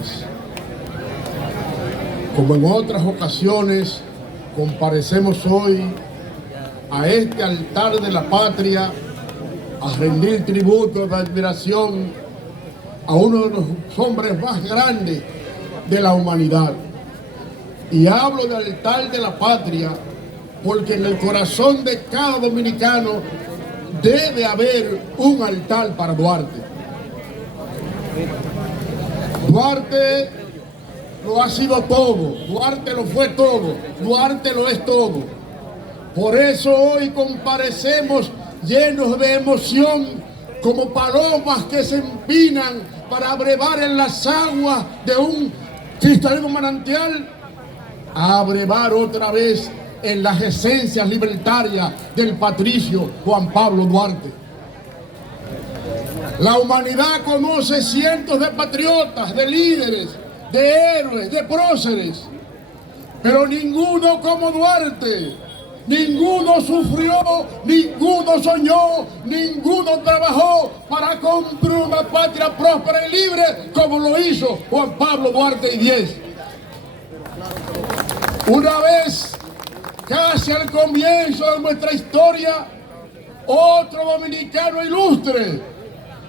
señores, como en otras ocasiones, comparecemos hoy a este altar de la patria a rendir tributo de admiración a uno de los hombres más grandes de la humanidad. Y hablo del altar de la patria porque en el corazón de cada dominicano debe haber un altar para Duarte. Duarte lo ha sido todo, Duarte lo fue todo, Duarte lo es todo. Por eso hoy comparecemos llenos de emoción, como palomas que se empinan para brevar en las aguas de un cristalino manantial, a brevar otra vez en las esencias libertarias del patricio Juan Pablo Duarte. La humanidad conoce cientos de patriotas, de líderes, de héroes, de próceres, pero ninguno como Duarte. Ninguno sufrió, ninguno soñó, ninguno trabajó para construir una patria próspera y libre como lo hizo Juan Pablo Duarte Díez. Una vez, casi al comienzo de nuestra historia, otro dominicano ilustre,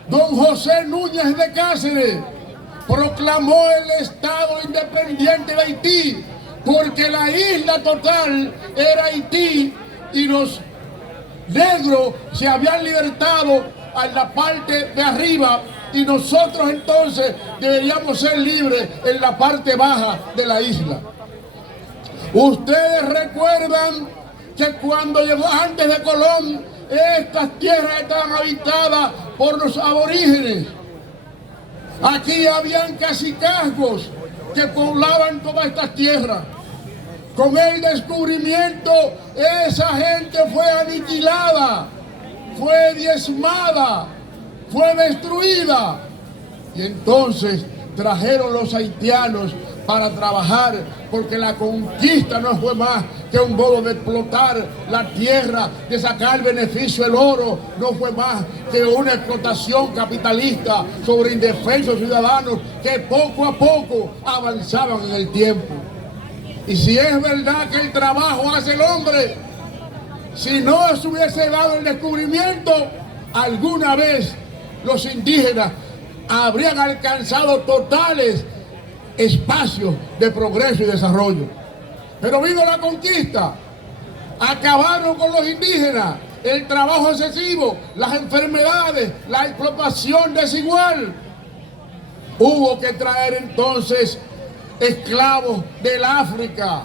don José Núñez de Cáceres, proclamó el Estado independiente de Haití, porque la isla total era Haití y los negros se habían libertado en la parte de arriba y nosotros entonces deberíamos ser libres en la parte baja de la isla. Ustedes recuerdan que cuando llegó antes de Colón, estas tierras estaban habitadas por los aborígenes. Aquí habían cacicazgos que poblaban todas estas tierras. Con el descubrimiento, esa gente fue aniquilada, fue diezmada, fue destruida. Y entonces trajeron los haitianos para trabajar, porque la conquista no fue más que un modo de explotar la tierra, de sacar beneficio el oro, no fue más que una explotación capitalista sobre indefensos ciudadanos que poco a poco avanzaban en el tiempo. Y si es verdad que el trabajo hace el hombre, si no se hubiese dado el descubrimiento, alguna vez los indígenas habrían alcanzado totales espacios de progreso y desarrollo. Pero vino la conquista, acabaron con los indígenas, el trabajo excesivo, las enfermedades, la explotación desigual. Hubo que traer entonces esclavos del África.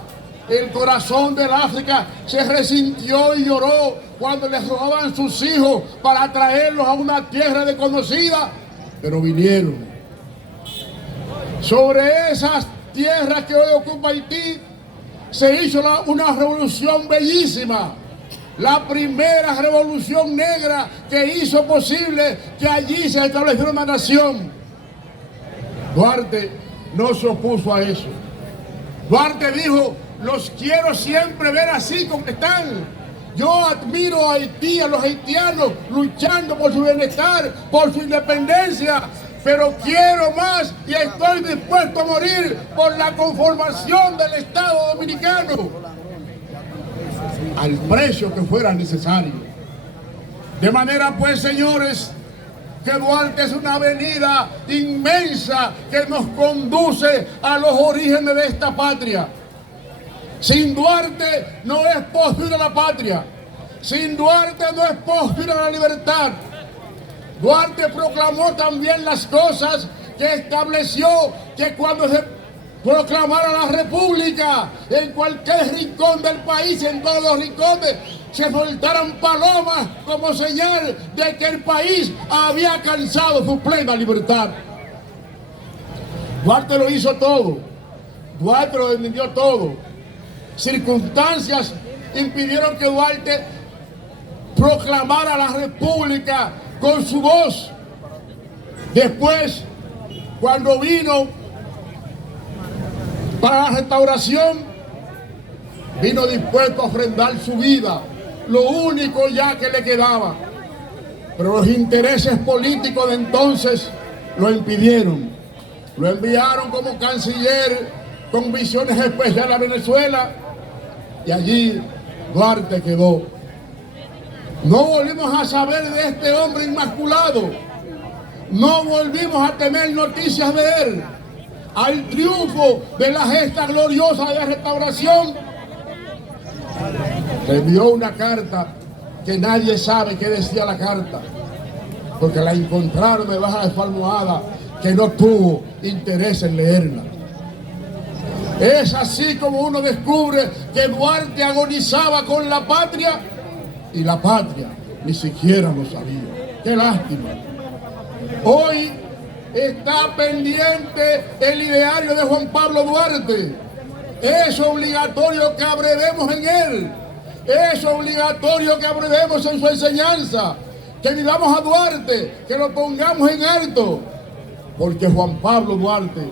El corazón del África se resintió y lloró cuando les robaban sus hijos para traerlos a una tierra desconocida, pero vinieron. Sobre esas tierras que hoy ocupa Haití se hizo una revolución bellísima, la primera revolución negra que hizo posible que allí se estableciera una nación. Duarte no se opuso a eso. Duarte dijo: los quiero siempre ver así como están. Yo admiro a Haití, a los haitianos luchando por su bienestar, por su independencia, pero quiero más y estoy dispuesto a morir por la conformación del Estado dominicano, al precio que fuera necesario. De manera pues, señores, que Duarte es una avenida inmensa que nos conduce a los orígenes de esta patria. Sin Duarte no es posible la patria. Sin Duarte no es posible la libertad. Duarte proclamó también las cosas que estableció que cuando se proclamara la república, en cualquier rincón del país, en todos los rincones, se soltaran palomas como señal de que el país había alcanzado su plena libertad. Duarte lo hizo todo. Duarte lo defendió todo. Circunstancias impidieron que Duarte proclamara la república con su voz. Después, cuando vino para la restauración, vino dispuesto a ofrendar su vida, lo único ya que le quedaba. Pero los intereses políticos de entonces lo impidieron. Lo enviaron como canciller con misiones especiales a Venezuela y allí Duarte quedó. No volvimos a saber de este hombre inmaculado. No volvimos a tener noticias de él. Al triunfo de la gesta gloriosa de la restauración, le envió una carta que nadie sabe qué decía la carta, porque la encontraron debajo de su almohada, que no tuvo interés en leerla. Es así como uno descubre que Duarte agonizaba con la patria y la patria ni siquiera lo sabía. ¡Qué lástima! Hoy está pendiente el ideario de Juan Pablo Duarte. Es obligatorio que abrevemos en él. Es obligatorio que abrevemos en su enseñanza. Que vivamos a Duarte, que lo pongamos en alto. Porque Juan Pablo Duarte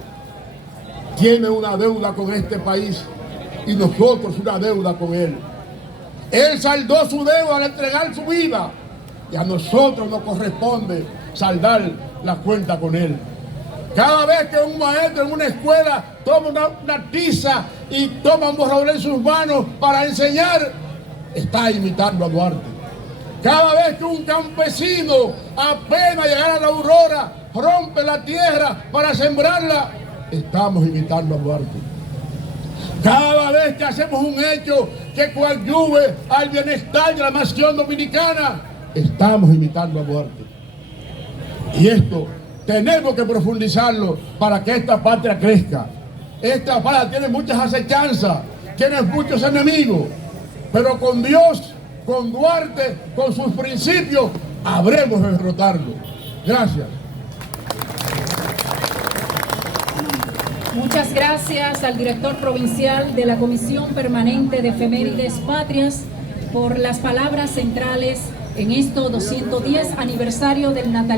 tiene una deuda con este país y nosotros una deuda con él. Él saldó su deuda al entregar su vida y a nosotros nos corresponde saldar la cuenta con él. Cada vez que un maestro en una escuela toma una tiza y toma un borrador en sus manos para enseñar, está imitando a Duarte. Cada vez que un campesino apenas llegar a la aurora rompe la tierra para sembrarla, estamos imitando a Duarte. Cada vez que hacemos un hecho que coadyuve al bienestar de la nación dominicana, estamos imitando a Duarte. Y esto tenemos que profundizarlo para que esta patria crezca. Esta patria tiene muchas acechanzas, tiene muchos enemigos, pero con Dios, con Duarte, con sus principios, habremos de derrotarlo. Gracias. Muchas gracias al director provincial de la Comisión Permanente de Efemérides Patrias por las palabras centrales en este 210 aniversario del natalicio